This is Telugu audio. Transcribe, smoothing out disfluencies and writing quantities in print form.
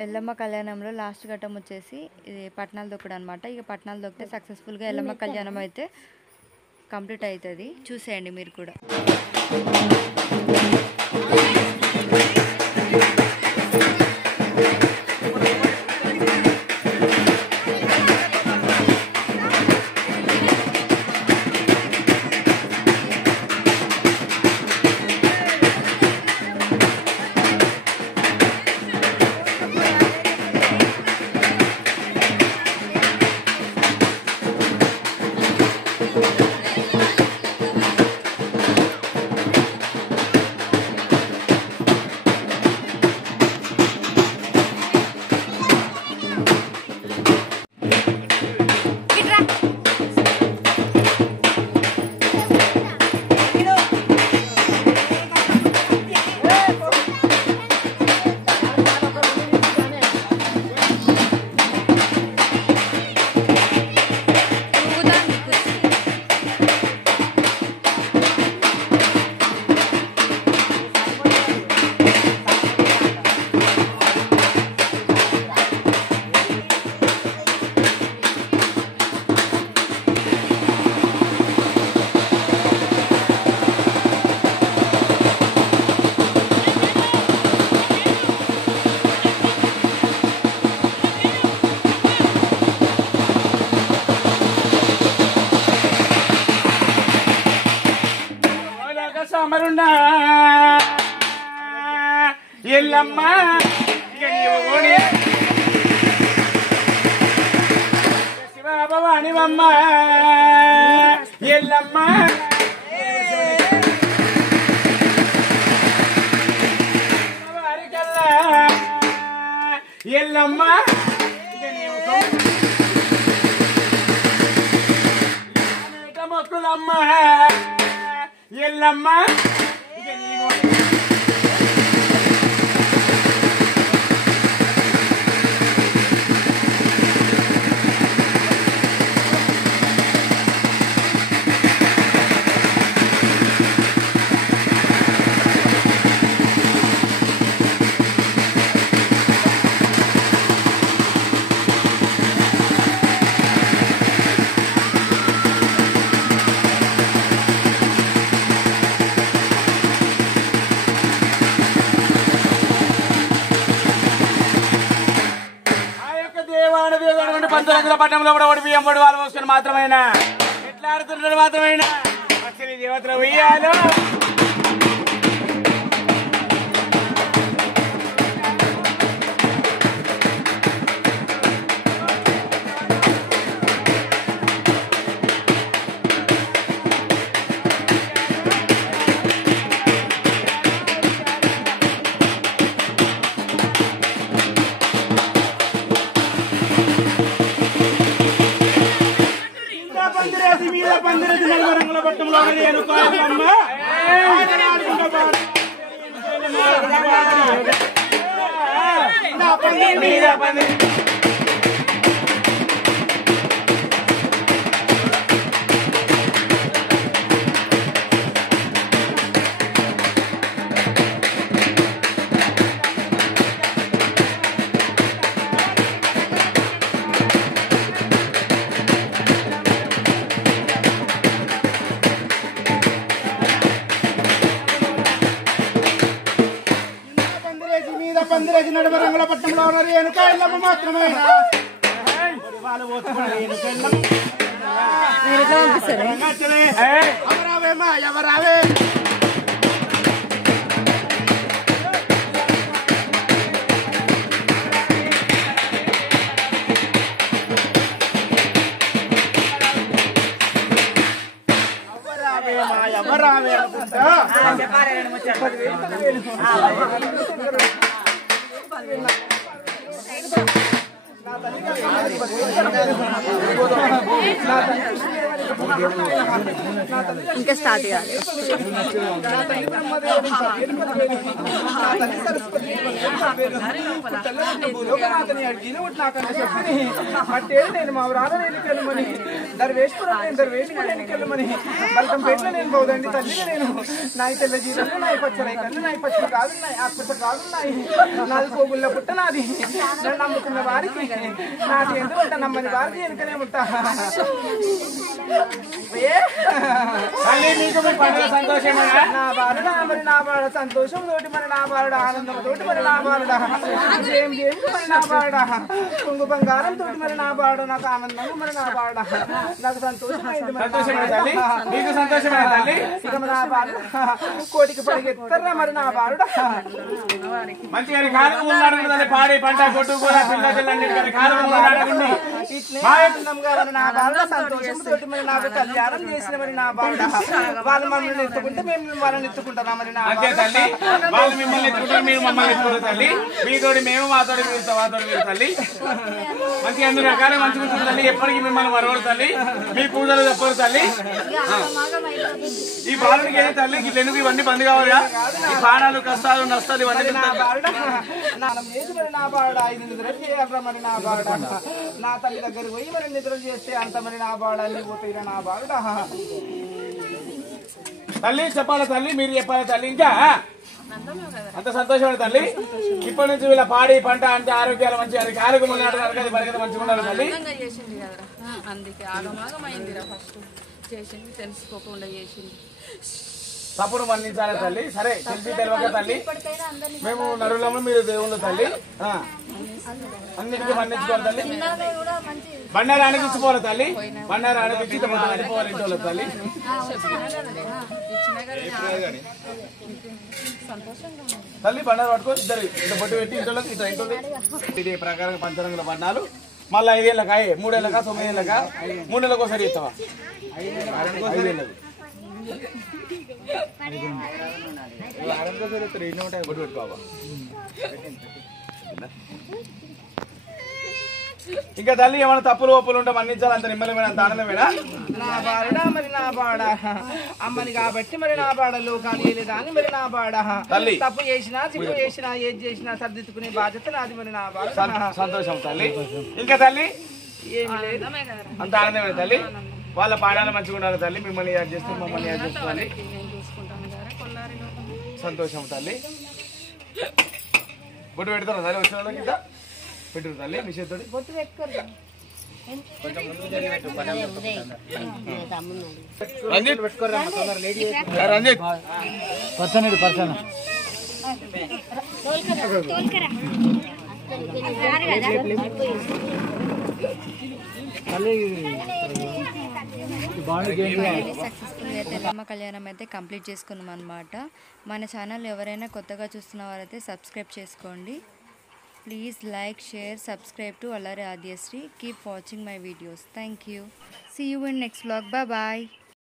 ఎల్లమ్మ కళ్యాణంలో లాస్ట్ ఘట్టం వచ్చేసి ఇది పట్నాలు దొక్కడం అనమాట. ఇక పట్నాలు దొక్కితే సక్సెస్ఫుల్గా ఎల్లమ్మ కళ్యాణం అయితే కంప్లీట్ అవుతుంది. చూసేయండి మీరు కూడా. సమరున్నా ఎల్లమ్మ శివ భవానివమ్మ ఎల్లమ్మ వారికల్లా ఎల్లమ్మ మొక్కులమ్మ ఎల్లమ్మ పంచరంగుల పట్టణంలో కూడా ఓడి బియ్యం పొడి వాళ్ళు పోసుకొని మాత్రమైనా ఎట్లా ఆడుతుంటారు మాత్రమైనా అసలు దేవతలు వెయ్యాలు పందిరేసి నలుగు రంగుల పట్టంలో పందిరేసి నడుమ రంగుల పట్టణంలో రేణుక ఎల్లమ్మ మాత్రమే ఎవరావేమా ఎవరావే ఎవరావే ఇంకా స్టార్ట్ కాదు. నేను మా రాధ దర్వేసుకుని బల్కంపేటలో నేను పోదండి తల్లిగా నేను నాయి తెల్ల జీరలు నాయి పచ్చరాయి కళ్ళు నాయి పచ్చులు కాదున్నాయి ఆకుపచ్చ కాదున్నాయి నాది పోగుళ్ళ పుట్ట నాది నన్ను నమ్ముకున్న వారికి నాటి ఎందుకు ఉంటా నమ్మని వారికి వెనుకనే ఉంటా నా బాలుడా మరి నా బాలుడ సంతోషం తోటి మరి నా బాలుడ ఆనందం తోటి మరి నా బాలుడ జయం జయం మరి నా బాలుడ కుంగు బంగారం తోటి మరి నా బాలుడ నాకు ఆనందం మరి నా బాలుడ నాకు సంతోషమైంది మీకు సంతోషమైన తల్లి ఇక నా బాలుడ కోటికి పరిగెత్తారా మరి నా బాలుడ మంచిగా కాలుకు ఉన్నాడు పాడి పంట కొట్టు కూడా పిల్ల పిల్లండి కాలుకు ఉన్నాడు ఇట్లే ఆనందంగా మరి నా బాలుడ సంతోషం తోటి మరి నాకు కళ్యాణం చేసిన మరి నా బాలుడ వాళ్ళు మమ్మల్ని ఎత్తుకుంటే మేము వాళ్ళని ఎత్తుకుంటారా మరి నా అంతే తల్లి వాళ్ళు మిమ్మల్ని ఎత్తుకుంటారు మీరు మమ్మల్ని ఎత్తుకుంటారు తల్లి మీతోటి మేము మాతోటి వీరుతాం మాతోటి వీరు తల్లి మంచిగా అన్ని రకాలు మంచిగా ఉంటుంది తల్లి ఎప్పటికీ మిమ్మల్ని మరవరు తల్లి మీ పూజలు చెప్పరు తల్లి ఈ బాలుడికి ఏది తల్లి ఎందుకు ఇవన్నీ బంద్ కావాలా ఈ ప్రాణాలు కష్టాలు నష్టాలు ఇవన్నీ నా బాలుడ స్నానం చేసి మరి నా బాలుడ 5 నిద్రలు చేయాలరా మరి నా బాలుడ నా తల్లి దగ్గర పోయి మరి నిద్రలు చేస్తే అంత మరి నా బాలుడ అన్ని పోతాయిరా నా బాలుడ తల్లి చెప్పాలి తల్లి మీరు చెప్పాలి తల్లి ఇంకా అంత సంతోషమైన తల్లి ఇప్పటి నుంచి వీళ్ళ పాడి పంట అంటే ఆరోగ్యాలు మంచి ఆరోగ్యం ఉన్నాడు అరగది బరగది మంచిగా ఉండాలి తల్లి చేసింది కదరా అందుకే ఆగమాగమైందిరా ఫస్ట్ చేసింది తెలుసుకోకుండా చేసింది తప్పుడు మన్నించాలి తల్లి సరే తెలిసి తెలియక తల్లి మేము నరులము మీరు దేవుళ్ళు తల్లి అన్నిటికీ మన్నించుకోవాలి తల్లి బండారు అనిపించుకోవాలి తల్లి బండారు అనిపించి వెళ్ళిపోవాలి ఇంట్లో తల్లి తల్లి బండారు పట్టుకో ఇద్దరు ఇట్లా బొట్టు పెట్టి ఇంట్లోకి ఇట్లా ఇంట్లో ఇదే ప్రకారం పంచరంగుల బండాలు మళ్ళీ 5 ఏళ్ళకా 3 ఏళ్ళకా 9 ఏళ్ళకా 3 నెలలకు ఒకసారి ఇస్తావా 5 ఏళ్ళకి బొట్టు పెట్టుకోవా ఇంకా తల్లి ఏమైనా తప్పులు ఒప్పులు ఉంటే మన్నించాలి అంత నిమ్మలమైన అంత ఆనందమేనా నా బాలుడ మరి నా బాడ అమ్మని కాబట్టి మరి నా బాడ లోకాలు వేయలేదా అని మరి నా బాడ తల్లి తప్పు చేసినా చిప్పు చేసినా ఏది చేసినా సర్దిద్దుకునే బాధ్యత నాది మరి నా బాడ సంతోషం తల్లి ఇంకా తల్లి ఏమి లేదు అంత ఆనందమైన తల్లి వాళ్ళ పాడాలు మంచిగా ఉండాలి తల్లి మిమ్మల్ని యాడ్ చేస్తూ మమ్మల్ని యాడ్ చేసుకోవాలి సంతోషం తల్లి బొట్టు పెడతారా తల్లి వచ్చిన వాళ్ళకి ఇంకా పెట్టు తల్లి మీ చేతుడి రంజిత్ రంజిత్ పర్సన్ సక్సెస్ఫుల్గా తెల్లమ్మ కళ్యాణం అయితే కంప్లీట్ చేసుకున్నాం అనమాట. మన ఛానల్ ఎవరైనా కొత్తగా చూస్తున్న వారైతే సబ్స్క్రైబ్ చేసుకోండి. Please like, share, subscribe to Allari Adyasri. Keep watching my videos. Thank you. See you in next vlog. Bye bye.